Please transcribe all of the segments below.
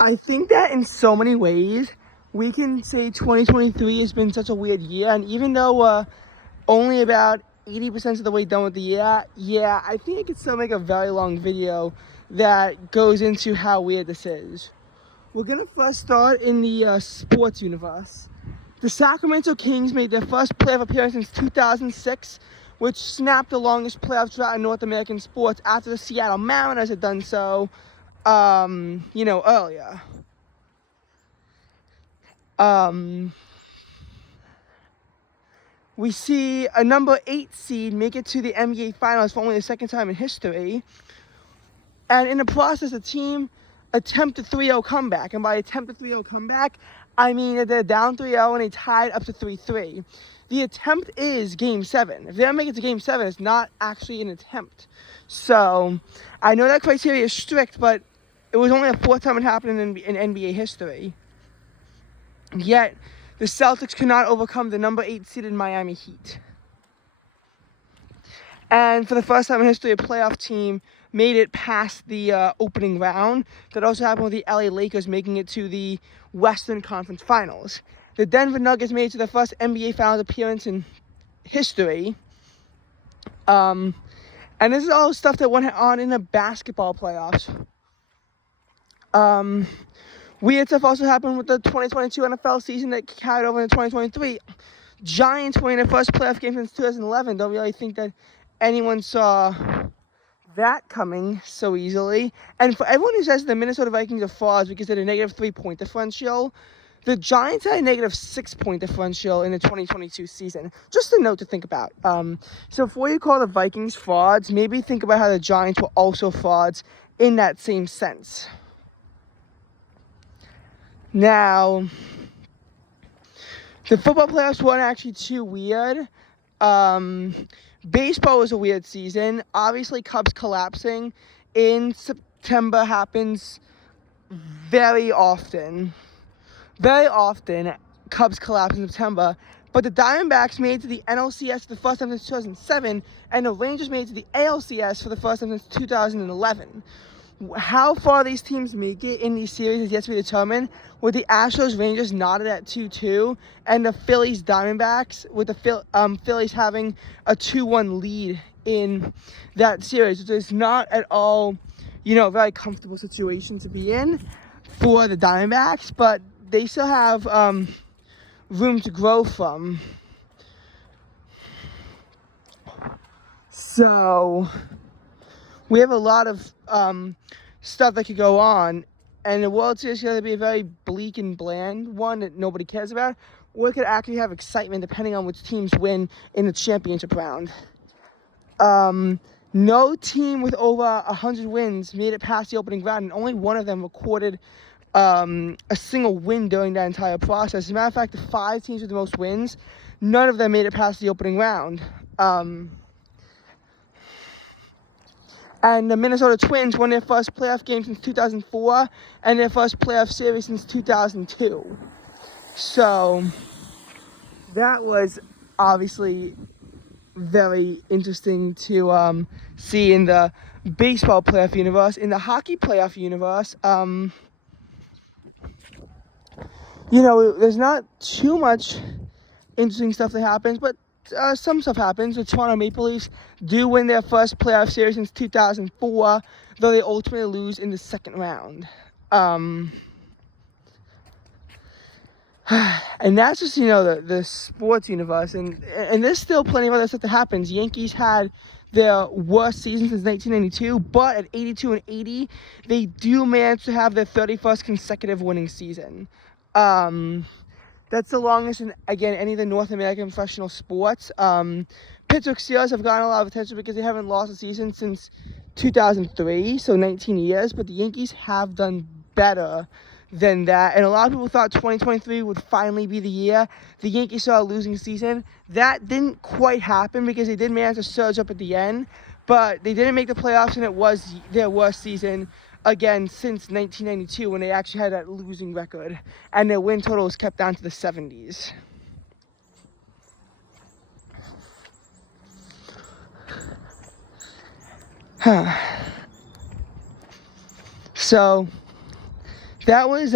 I think that in so many ways, we can say 2023 has been such a weird year. And even though we're only about 80% of the way done with the year, yeah, I think I could still make a very long video that goes into how weird this is. We're gonna first start in the sports universe. The Sacramento Kings made their first playoff appearance since 2006, which snapped the longest playoff drought in North American sports after the Seattle Mariners had done so, earlier. We see a number 8 seed make it to the NBA Finals for only the second time in history. And in the process, the team attempted 3-0 comeback. And by attempt a 3-0 comeback, I mean that they're down 3-0 and they tied up to 3-3. The attempt is Game 7. If they don't make it to Game 7, it's not actually an attempt. So, I know that criteria is strict, but it was only the fourth time it happened in NBA history. Yet, the Celtics could not overcome the number 8 seeded Miami Heat. And for the first time in history, a playoff team made it past the opening round. That also happened with the LA Lakers making it to the Western Conference Finals. The Denver Nuggets made it to their first NBA Finals appearance in history. And this is all stuff that went on in the basketball playoffs. Weird stuff also happened with the 2022 NFL season that carried over into 2023. Giants winning their first playoff game since 2011. Don't really think that anyone saw that coming so easily. And for everyone who says the Minnesota Vikings are frauds because they're a negative 3-point differential, the Giants had a negative 6-point differential in the 2022 season. Just a note to think about. So before you call the Vikings frauds, maybe think about how the Giants were also frauds in that same sense. Now, the football playoffs weren't actually too weird. Baseball was a weird season. Obviously, Cubs collapsing in September happens very often. Very often, Cubs collapse in September. But the Diamondbacks made it to the NLCS for the first time since 2007, and the Rangers made it to the ALCS for the first time since 2011. How far these teams make it in these series is yet to be determined, with the Astros-Rangers knotted at 2-2, and the Phillies-Diamondbacks, with the Phillies having a 2-1 lead in that series, which is not at all, a very comfortable situation to be in for the Diamondbacks, but they still have room to grow from. So we have a lot of stuff that could go on, and the World Series is going to be a very bleak and bland one that nobody cares about, or it could actually have excitement depending on which teams win in the championship round. No team with over 100 wins made it past the opening round, and only one of them recorded a single win during that entire process. As a matter of fact, the 5 teams with the most wins, none of them made it past the opening round. And the Minnesota Twins won their first playoff game since 2004 and their first playoff series since 2002. So that was obviously very interesting to see in the baseball playoff universe. In the hockey playoff universe, there's not too much interesting stuff that happens, but some stuff happens. The Toronto Maple Leafs do win their first playoff series since 2004, though they ultimately lose in the second round. And that's just, the sports universe. And there's still plenty of other stuff that happens. Yankees had their worst season since 1992, but at 82 and 80, they do manage to have their 31st consecutive winning season. That's the longest in, again, any of the North American professional sports. Pittsburgh Steelers have gotten a lot of attention because they haven't lost a season since 2003, so 19 years. But the Yankees have done better than that. And a lot of people thought 2023 would finally be the year the Yankees saw a losing season. That didn't quite happen because they did manage to surge up at the end. But they didn't make the playoffs, and it was their worst season again since 1992 when they actually had that losing record, and their win total was kept down to the 70s. So that was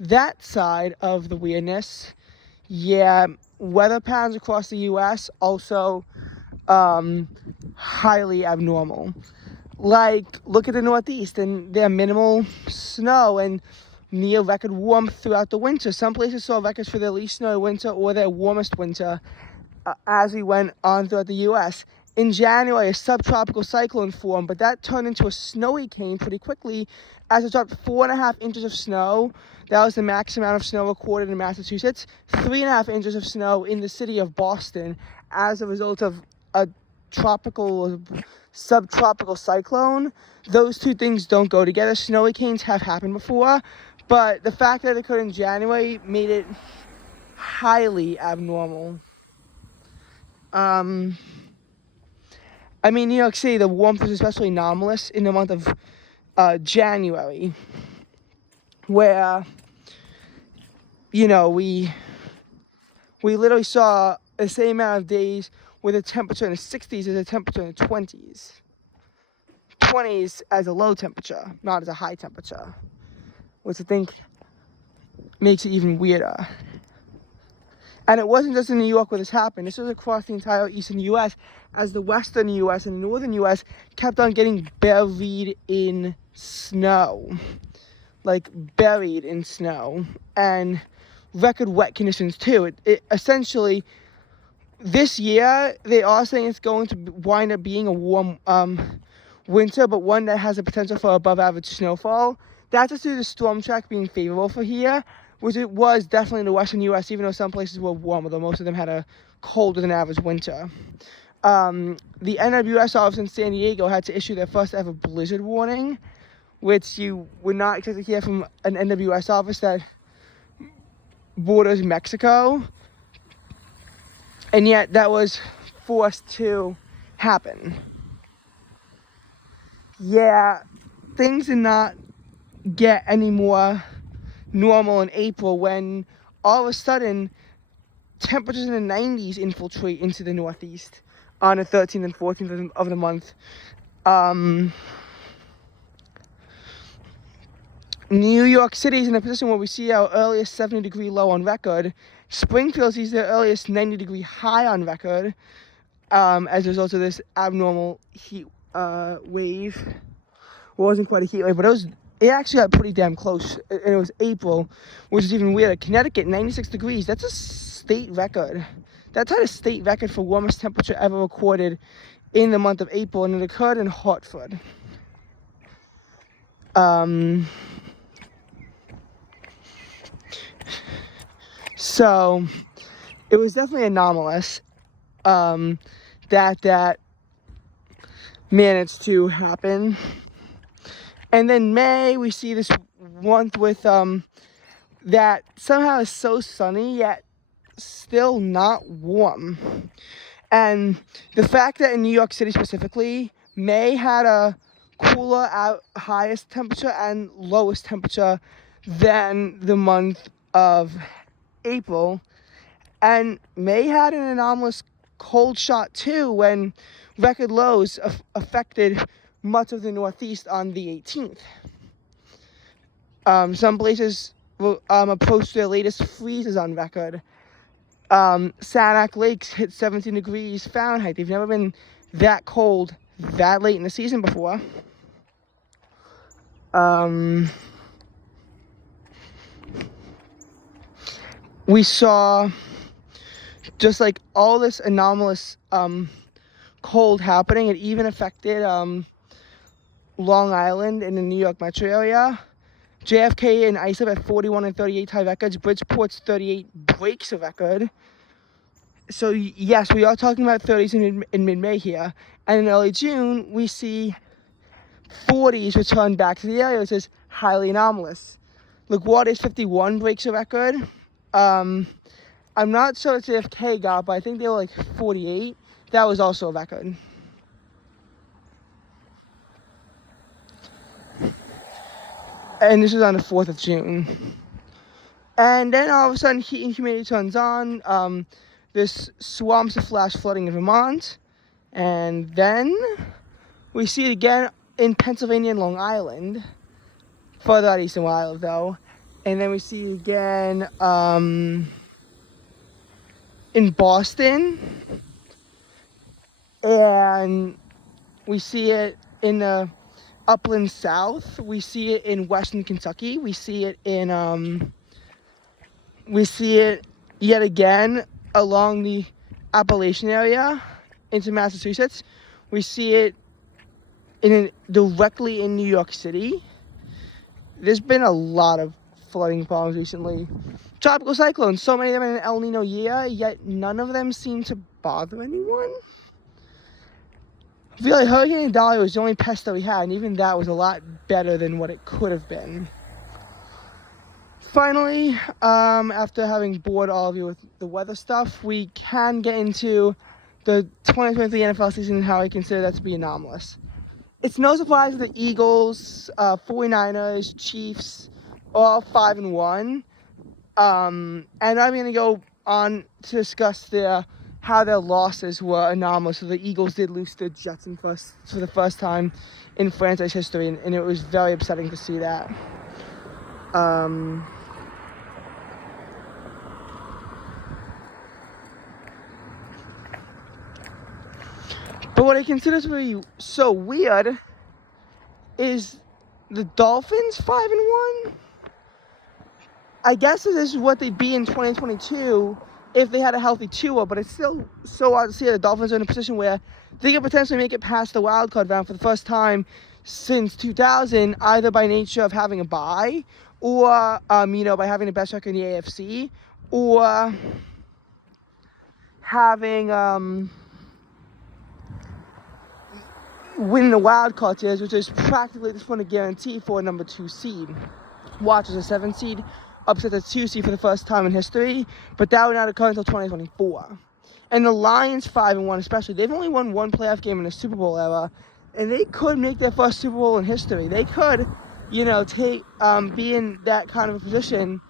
that side of the weirdness. Yeah, weather patterns across the U.S. also highly abnormal. Like, look at the Northeast and their minimal snow and near record warmth throughout the winter. Some places saw records for their least snowy winter or their warmest winter as we went on throughout the U.S. In January, a subtropical cyclone formed, but that turned into a snowy cane pretty quickly as it dropped 4.5 inches of snow. That was the max amount of snow recorded in Massachusetts. 3.5 inches of snow in the city of Boston as a result of a subtropical cyclone. Those two things don't go together. Snowy canes have happened before, but the fact that it occurred in January made it highly abnormal. I mean, New York City, the warmth was especially anomalous in the month of January, where, you know, we literally saw the same amount of days with a temperature in the 60s as a temperature in the 20s. 20s as a low temperature, not as a high temperature, which I think makes it even weirder. And it wasn't just in New York where this happened. This was across the entire eastern U.S. as the western U.S. and northern U.S. kept on getting buried in snow. Like, buried in snow. And record wet conditions, too. It essentially, this year, they are saying it's going to wind up being a warm winter, but one that has the potential for above average snowfall. That's just due to the storm track being favorable for here, which it was definitely in the western U.S., even though some places were warmer, though most of them had a colder than average winter. The NWS office in San Diego had to issue their first ever blizzard warning, which you would not expect to hear from an NWS office that borders Mexico. And yet that was forced to happen. Yeah, things did not get any more normal in April when all of a sudden temperatures in the 90s infiltrate into the Northeast on the 13th and 14th of the month. New York City is in a position where we see our earliest 70-degree low on record. Springfield sees their earliest 90-degree high on record as a result of this abnormal heat wave. Well, it wasn't quite a heat wave, but it actually got pretty damn close, and it was April, which is even weirder. Connecticut, 96 degrees. That's a state record. That's a state record for warmest temperature ever recorded in the month of April, and it occurred in Hartford. So it was definitely anomalous that managed to happen. And then May, we see this month with that somehow is so sunny yet still not warm. And the fact that in New York City specifically, May had a cooler highest temperature and lowest temperature than the month of April. And May had an anomalous cold shot too when record lows affected much of the Northeast on the 18th. Some places will approach their latest freezes on record. Sanac Lakes hit 17 degrees Fahrenheit. They've never been that cold that late in the season before. We saw just like all this anomalous cold happening. It even affected Long Island in the New York metro area. JFK and Islip at 41 and 38 tie records. Bridgeport's 38 breaks a record. So yes, we are talking about 30s in mid-May here. And in early June, we see 40s return back to the area, which is highly anomalous. LaGuardia's 51 breaks a record. I'm not sure what JFK got, but I think they were like 48. That was also a record. And this was on the 4th of June. And then all of a sudden, heat and humidity turns on. This swamps of flash flooding in Vermont. And then we see it again in Pennsylvania and Long Island. further out east than where I live, though. And then we see it again in Boston. And we see it in the upland south. We see it in western Kentucky. We see it yet again along the Appalachian area into Massachusetts. We see it directly in New York City. There's been a lot of flooding problems recently. Tropical cyclones, so many of them in an El Nino year, yet none of them seem to bother anyone. I feel like Hurricane Idalia was the only pest that we had, and even that was a lot better than what it could have been. Finally, after having bored all of you with the weather stuff, we can get into the 2023 NFL season and how I consider that to be anomalous. It's no surprise that the Eagles, 49ers, Chiefs, all 5-1. And I'm going to go on to discuss how their losses were anomalous. So the Eagles did lose to the Jets for the first time in franchise history, and it was very upsetting to see that. But what I consider to be so weird is the Dolphins 5-1. I guess this is what they'd be in 2022 if they had a healthy Tua, but it's still so odd to see that the Dolphins are in a position where they could potentially make it past the wild card round for the first time since 2000, either by nature of having a bye or, by having the best record in the AFC, or having, winning the wild card series, which is practically at this point a guarantee for a number 2 seed. Watch as a 7 seed upset the 2 seed for the first time in history, but that would not occur until 2024. And the Lions 5-1 especially, they've only won one playoff game in the Super Bowl era, and they could make their first Super Bowl in history. They could, be in that kind of a position.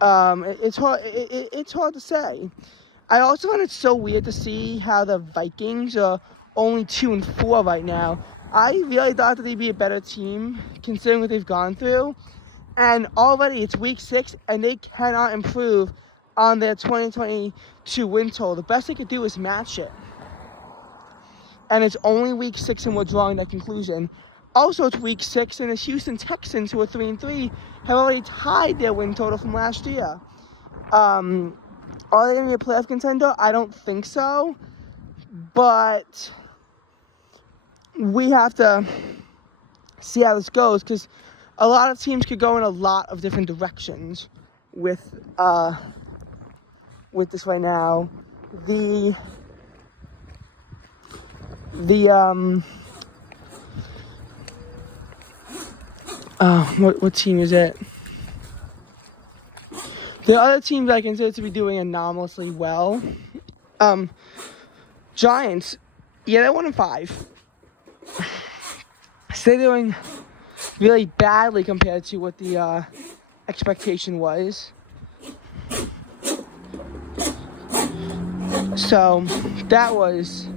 It's hard to say. I also find it so weird to see how the Vikings are only 2-4 right now. I really thought that they'd be a better team considering what they've gone through. And already it's week 6 and they cannot improve on their 2022 win total. The best they could do is match it. And it's only week 6 and we're drawing that conclusion. Also, it's week 6 and the Houston Texans, who are 3-3, have already tied their win total from last year. Are they going to be a playoff contender? I don't think so. But we have to see how this goes, because a lot of teams could go in a lot of different directions with this right now. What team is it? The other teams I consider to be doing anomalously well. Giants, yeah, they're 1-5. So they're doing really badly compared to what the expectation was. So that was,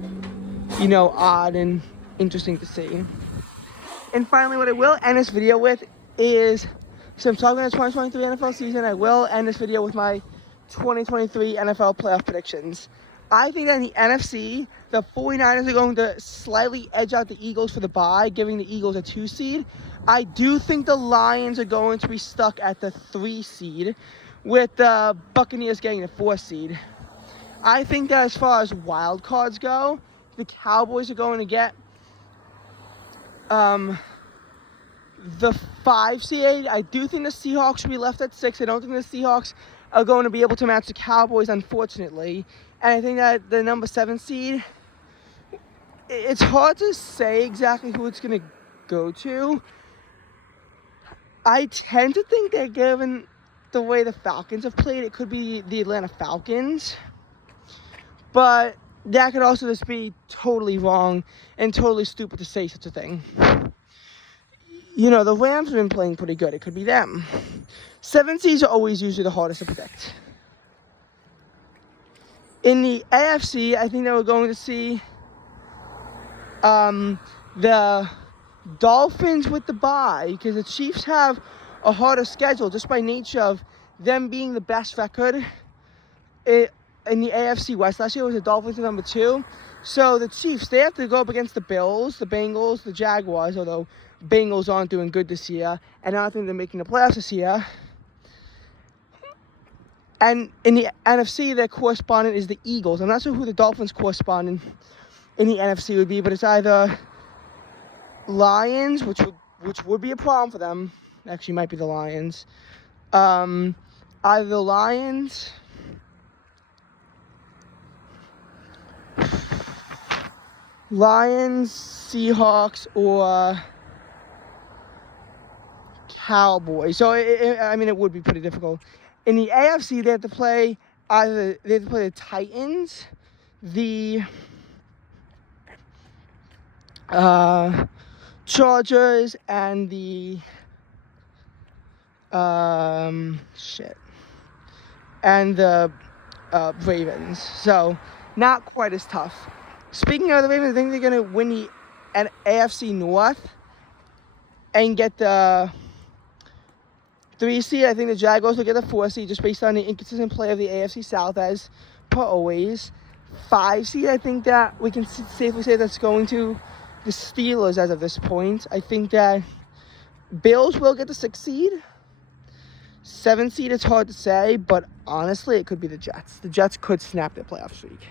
odd and interesting to see. And finally, what I will end this video with is, so I'm talking about the 2023 NFL season, I will end this video with my 2023 NFL playoff predictions. I think that in the NFC, the 49ers are going to slightly edge out the Eagles for the bye, giving the Eagles a 2 seed. I do think the Lions are going to be stuck at the 3 seed, with the Buccaneers getting the 4 seed. I think that as far as wild cards go, the Cowboys are going to get the 5 seed. I do think the Seahawks should be left at 6. I don't think the Seahawks are going to be able to match the Cowboys, unfortunately. And I think that the number 7 seed, it's hard to say exactly who it's going to go to. I tend to think that given the way the Falcons have played, it could be the Atlanta Falcons. But that could also just be totally wrong and totally stupid to say such a thing. The Rams have been playing pretty good. It could be them. 7 seeds are always usually the hardest to predict. In the AFC, I think that we're going to see the Dolphins with the bye, because the Chiefs have a harder schedule just by nature of them being the best record in the AFC West. Last year was the Dolphins at number 2. So the Chiefs, they have to go up against the Bills, the Bengals, the Jaguars, although Bengals aren't doing good this year, and I don't think they're making the playoffs this year. And in the NFC, their correspondent is the Eagles. I'm not sure who the Dolphins' correspondent in the NFC would be, but it's either Lions, which would be a problem for them. Actually, might be the Lions. Either the Lions, Seahawks, or Cowboys. So I mean, it would be pretty difficult. In the AFC, they have to play the Titans, the Chargers, and the Ravens. So not quite as tough. Speaking of the Ravens, I think they're gonna win the AFC North and get the 3 seed. I think the Jaguars will get the 4 seed just based on the inconsistent play of the AFC South, as per always. 5 seed, I think that we can safely say that's going to the Steelers as of this point. I think that Bills will get the 6 seed. 7 seed, it's hard to say, but honestly, it could be the Jets. The Jets could snap their playoff streak.